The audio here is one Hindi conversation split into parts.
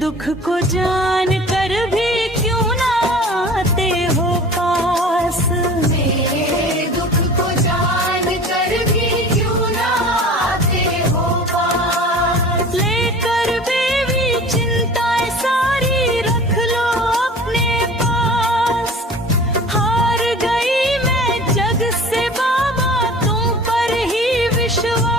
दुख को जान कर भी क्यों ना आते हो पास, मेरे दुख को जान कर भी क्यों ना आते हो पास। लेकर बेबी चिंताएं सारी रख लो अपने पास। हार गई मैं जग से बाबा तुम पर ही विश्वास।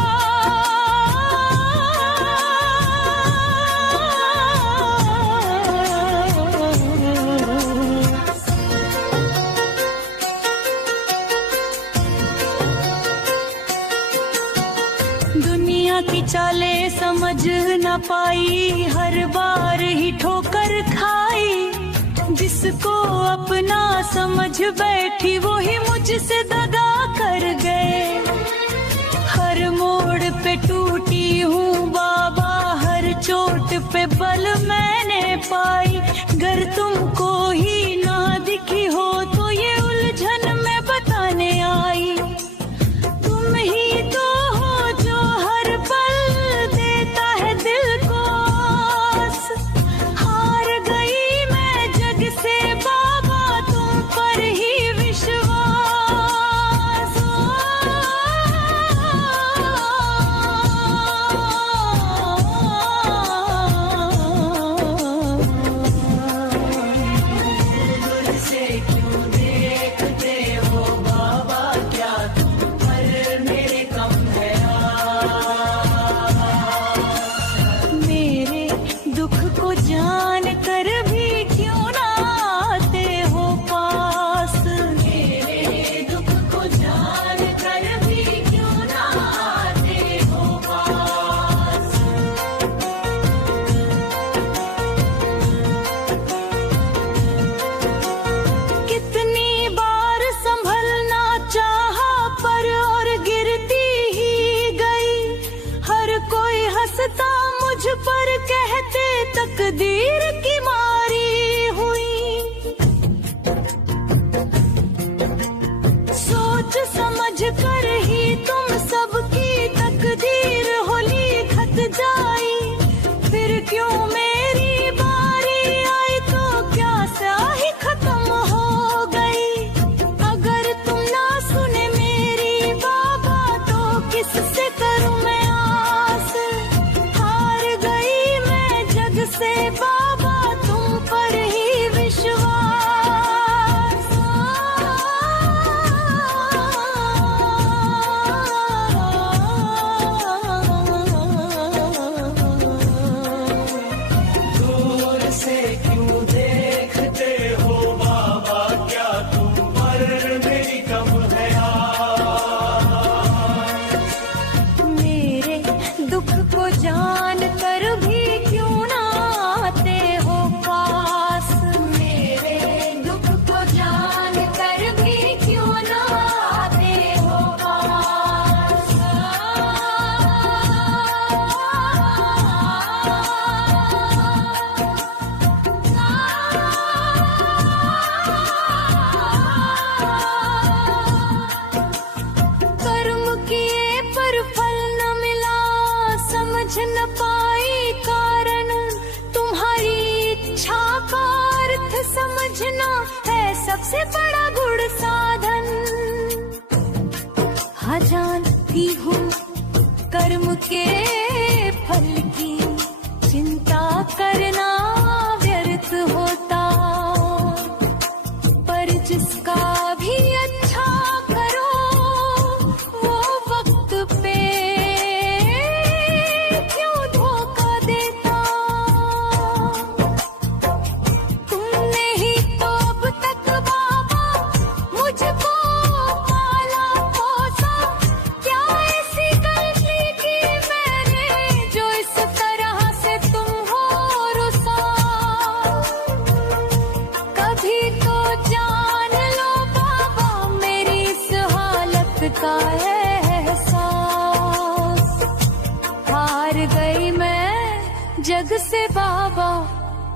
दुनिया की चालें समझ न पाई, हर बार ही ठोकर खाई। जिसको अपना समझ बैठी वो ही मुझसे दगा कर गए। हर मोड़ पे टूटी हूँ बाबा, हर चोट पे बल मैंने पाई। गर तुमको ही ना दिखी हो तो ये उलझन में बताने आई। तुम ही तो हो जो हर पल देता है दिल को आस। हार गई मैं जग से बाबा तुम पर ही विश्वास। दूर से क्यों देखते हो बाबा, क्या तुम पर मेरे कम है मेरे दुख को जान कर भी क्यों ना आते हो पास। मेरे दुख को जान कर भी क्यों ना आते हो पास। कितनी बार संभलना चाहा पर और गिरती ही गई। हर कोई हंसता मुझ पर कहते तकदीर की मारी हुई। सोच समझ कर ही तुम सबकी तकदीर हो लिखत जाई। फिर क्यों मेरी बारी आई तो क्या स्याही खत्म हो गई। अगर तुम ना सुने मेरी बाबा तो किससे करूं मैं आस। हार गई मैं जग से बाबा तुम पर ही विश्वास। दूर से क्यों देखते हो बाबा, क्या तुम पर मेरी कम है मेरे दुख को जान कर भी क्यों ना आते हो पास। मेरे दुख को जान कर भी क्यों ना आते हो पास। कर्म किए पर फल न मिला, समझ न पाई कारण। तुम्हारी इच्छा का अर्थ समझना है सबसे बड़ा गुण साधन। हाँ जानती हूँ कर्म के फल की चिंता करना व्यर्थ होता। पर जिसका भी अच्छा करो वो वक्त पे क्यों धोखा देता। तुमने ही तो अब तक बाबा मुझको पाला पोसा। क्या ऐसी गलती की मैंने जो इस तरह से तुम हो रुसा। कभी तो जान लो बाबा मेरी इस हालत का एहसास। हार गई मैं जग से बाबा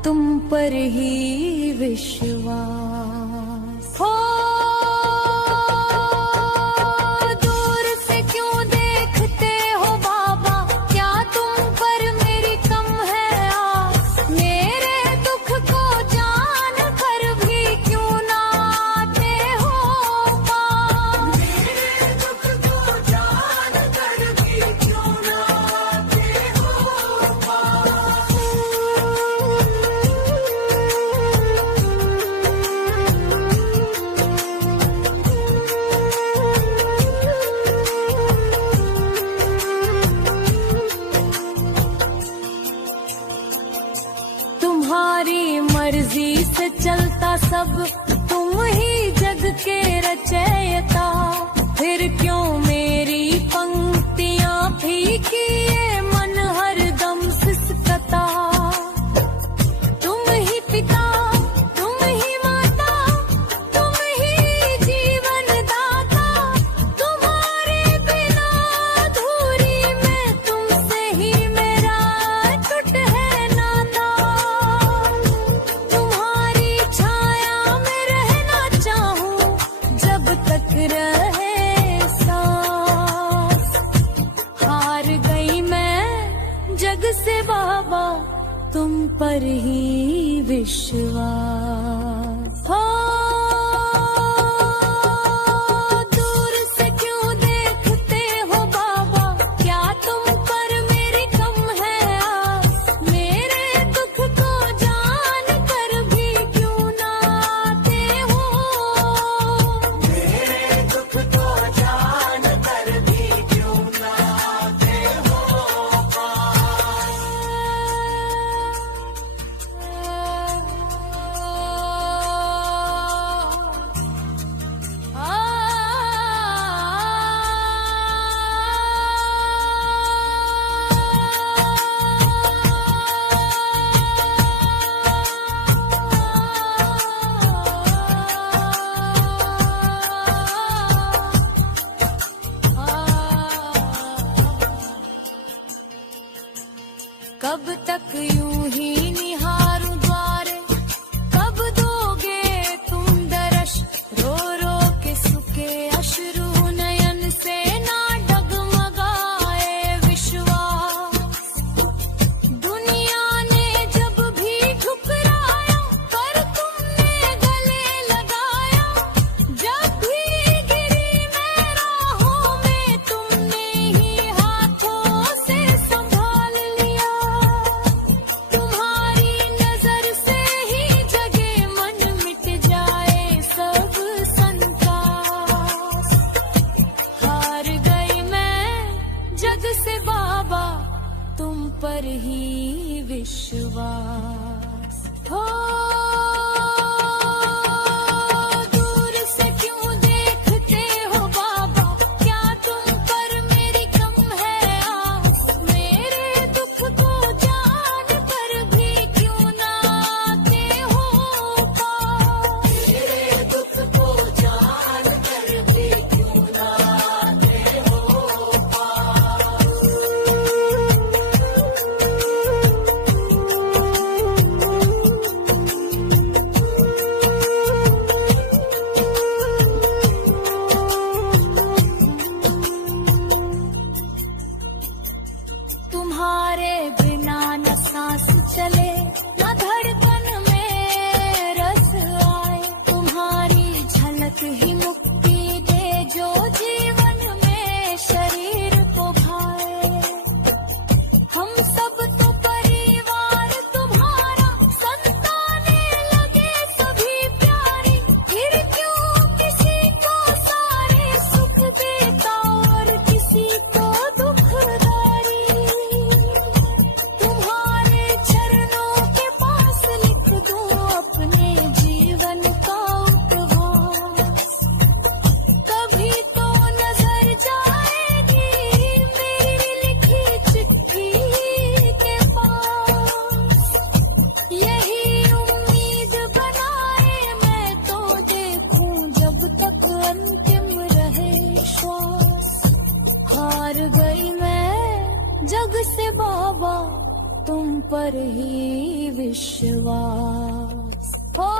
तुम पर ही विश्वास। हो दूर से क्यों देखते हो बाबा, क्या तुम पर मेरी कम है आस। चलता सब तुम ही जग के रचयिता। फिर क्यों मेरी पंक्तियां फीकी, ये मन हरदम सिसकता। तुम ही पिता, तुम ही माता, तुम ही जीवन दाता। तुम्हारे बिना अधूरी मैं, तुमसे ही मेरा टूट है नाता। तुम्हारी छाया में रहना चाहूं जब तक रहे सांस। हार गई मैं जग से बाबा, तुम पर ही विश्वास। हो दूर से क्यों देखते हो बाबा, क्या तुम पर मेरी कम है आस। मेरे दुख को जान कर भी क्यों ना आते हो। मेरे दुख को जान कर भी क्यों ना आते हो। कब तक यूं ही निहारूं द्वारे, कब दोगे तुम दरस। रो रो के सूखे अश्रु नयन से ना डगमगाए विश्वास। दुनिया ने जब भी ठुकराया, पर तुमने गले लगाया। जब भी गिरी मैं राहों में, तुमने ही हाथों से संभाल लिया। तुम्हारी नजर से ही जगे मन, मिट जाए सब संतास। हार गई मैं जग से बाबा, तुम पर ही विश्वास। हो दूर से क्यों देखते हो बाबा, क्या तुम पर मेरी कम है आस। मेरे दुख को जान कर भी क्यों ना आते हो पास। मेरे दुख को जान कर भी क्यों ना आते हो तुम्हारे बिना न सांस चले, न धड़कन में रस आए। तुम्हारी झलक ही मुक्ति दे, जो जीवन में शरीर को भाए। हम सब तो परिवार तुम्हारा, संताने लगे सभी प्यारी। फिर क्यों किसी को सारे सुख देता और किसी को दुखदारी। तुम्हारे चरणों के पास लिख दो अपने जीवन का उपवास। कभी तो नजर जाएगी मेरी लिखी चिट्ठी के पास। यही उम्मीद बनाए मैं तो देखूं जब तक अंतिम रहे श्वास। हार गई मैं जग से बाबा, तुम पर ही विश्वास। हो